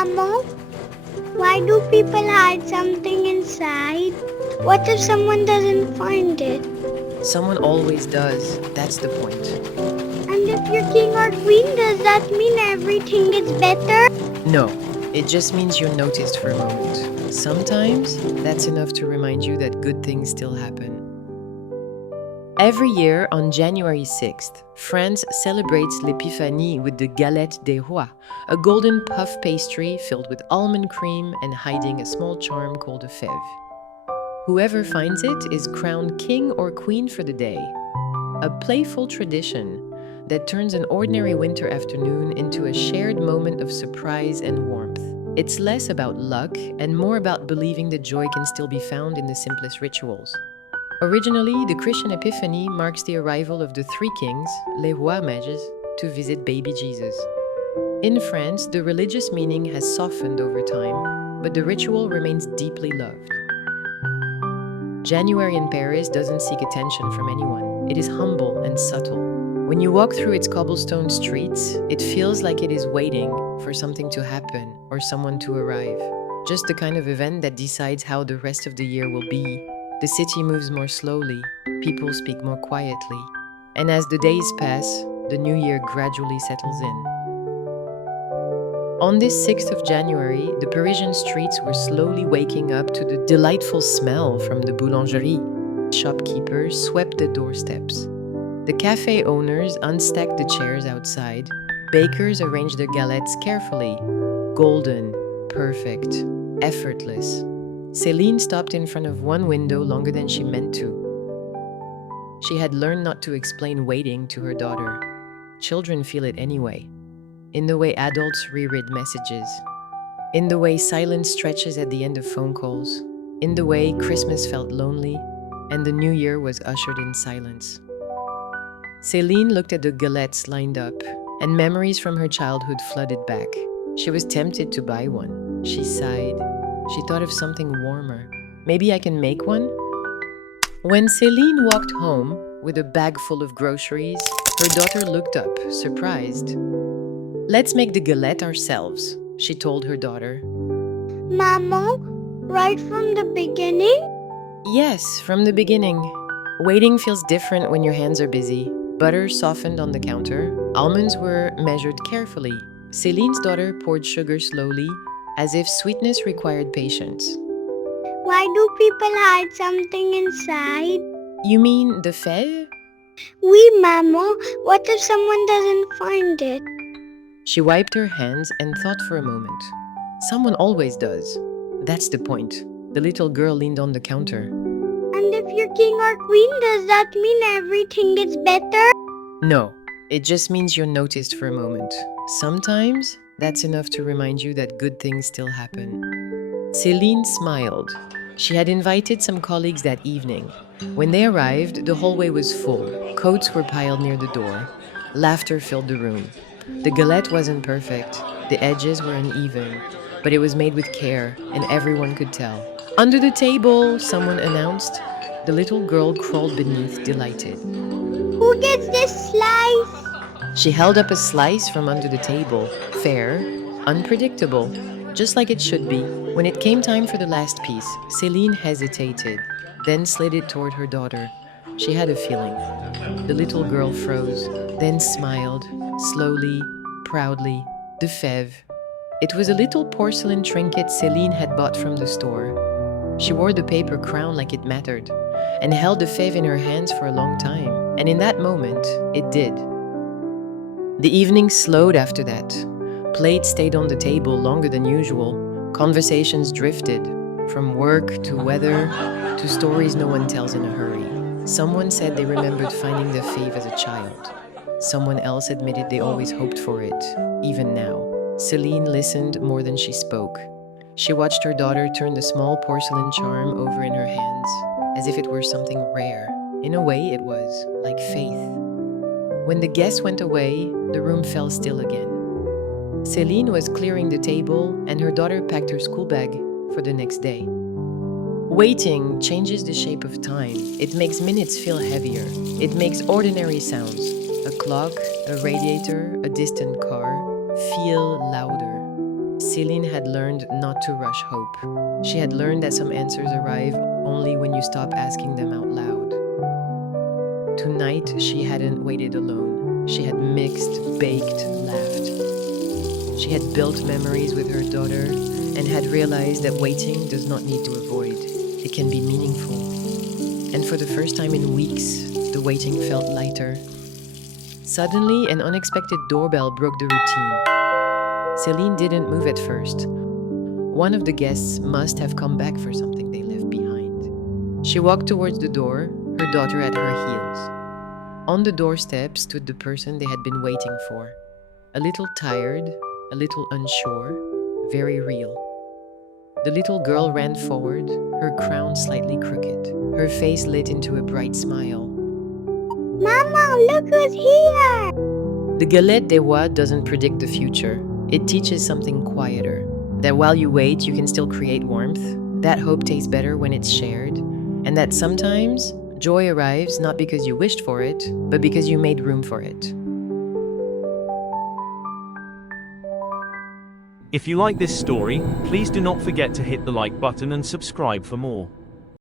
Mama, why do people hide something inside? What if someone doesn't find it? Someone always does. That's the point. And if you're king or queen, does that mean everything gets better? No, it just means you're noticed for a moment. Sometimes that's enough to remind you that good things still happen. Every year on January 6th, France celebrates l'Epiphany with the Galette des Rois, a golden puff pastry filled with almond cream and hiding a small charm called a fève. Whoever finds it is crowned king or queen for the day. A playful tradition that turns an ordinary winter afternoon into a shared moment of surprise and warmth. It's less about luck and more about believing that joy can still be found in the simplest rituals. Originally, the Christian Epiphany marks the arrival of the three kings, les Rois mages, to visit baby Jesus. In France, the religious meaning has softened over time, but the ritual remains deeply loved. January in Paris doesn't seek attention from anyone. It is humble and subtle. When you walk through its cobblestone streets, it feels like it is waiting for something to happen or someone to arrive. Just the kind of event that decides how the rest of the year will be. The city moves more slowly, people speak more quietly, and as the days pass, the new year gradually settles in. On this 6th of January, the Parisian streets were slowly waking up to the delightful smell from the boulangerie. Shopkeepers swept the doorsteps. The cafe owners unstacked the chairs outside. Bakers arranged their galettes carefully. Golden, perfect, effortless. Céline stopped in front of one window longer than she meant to. She had learned not to explain waiting to her daughter. Children feel it anyway. In the way adults reread messages. In the way silence stretches at the end of phone calls. In the way Christmas felt lonely and the new year was ushered in silence. Céline looked at the galettes lined up, and memories from her childhood flooded back. She was tempted to buy one. She sighed. She thought of something warmer. Maybe I can make one? When Céline walked home with a bag full of groceries, her daughter looked up, surprised. "Let's make the galette ourselves," she told her daughter. Mama, right from the beginning? Yes, from the beginning. Waiting feels different when your hands are busy. Butter softened on the counter. Almonds were measured carefully. Céline's daughter poured sugar slowly, as if sweetness required patience. Why do people hide something inside? You mean the fève? Oui, Mama, what if someone doesn't find it? She wiped her hands and thought for a moment. Someone always does. That's the point. The little girl leaned on the counter. And if you're king or queen, does that mean everything gets better? No, it just means you're noticed for a moment. Sometimes that's enough to remind you that good things still happen. Céline smiled. She had invited some colleagues that evening. When they arrived, the hallway was full. Coats were piled near the door. Laughter filled the room. The galette wasn't perfect. The edges were uneven, but it was made with care, and everyone could tell. "Under the table," someone announced. The little girl crawled beneath, delighted. Who gets this slice? She held up a slice from under the table, fair, unpredictable, just like it should be. When it came time for the last piece, Céline hesitated, then slid it toward her daughter. She had a feeling. The little girl froze, then smiled, slowly, proudly. The fève. It was a little porcelain trinket Céline had bought from the store. She wore the paper crown like it mattered, and held the fève in her hands for a long time. And in that moment, it did. The evening slowed after that. Plates stayed on the table longer than usual. Conversations drifted, from work to weather to stories no one tells in a hurry. Someone said they remembered finding the fève as a child. Someone else admitted they always hoped for it, even now. Céline listened more than she spoke. She watched her daughter turn the small porcelain charm over in her hands, as if it were something rare. In a way, it was, like faith. When the guests went away, the room fell still again. Céline was clearing the table, and her daughter packed her school bag for the next day. Waiting changes the shape of time. It makes minutes feel heavier. It makes ordinary sounds, a clock, a radiator, a distant car, feel louder. Céline had learned not to rush hope. She had learned that some answers arrive only when you stop asking them out loud. Tonight, she hadn't waited alone. She had mixed, baked, laughed. She had built memories with her daughter and had realized that waiting does not need to avoid. It can be meaningful. And for the first time in weeks, the waiting felt lighter. Suddenly, an unexpected doorbell broke the routine. Céline didn't move at first. One of the guests must have come back for something they left behind. She walked towards the door, her daughter at her heels. On the doorstep stood the person they had been waiting for. A little tired, a little unsure, very real. The little girl ran forward, her crown slightly crooked, her face lit into a bright smile. Mama, look who's here! The Galette des Rois doesn't predict the future. It teaches something quieter. That while you wait, you can still create warmth. That hope tastes better when it's shared. And that sometimes joy arrives not because you wished for it, but because you made room for it. If you like this story, please do not forget to hit the like button and subscribe for more.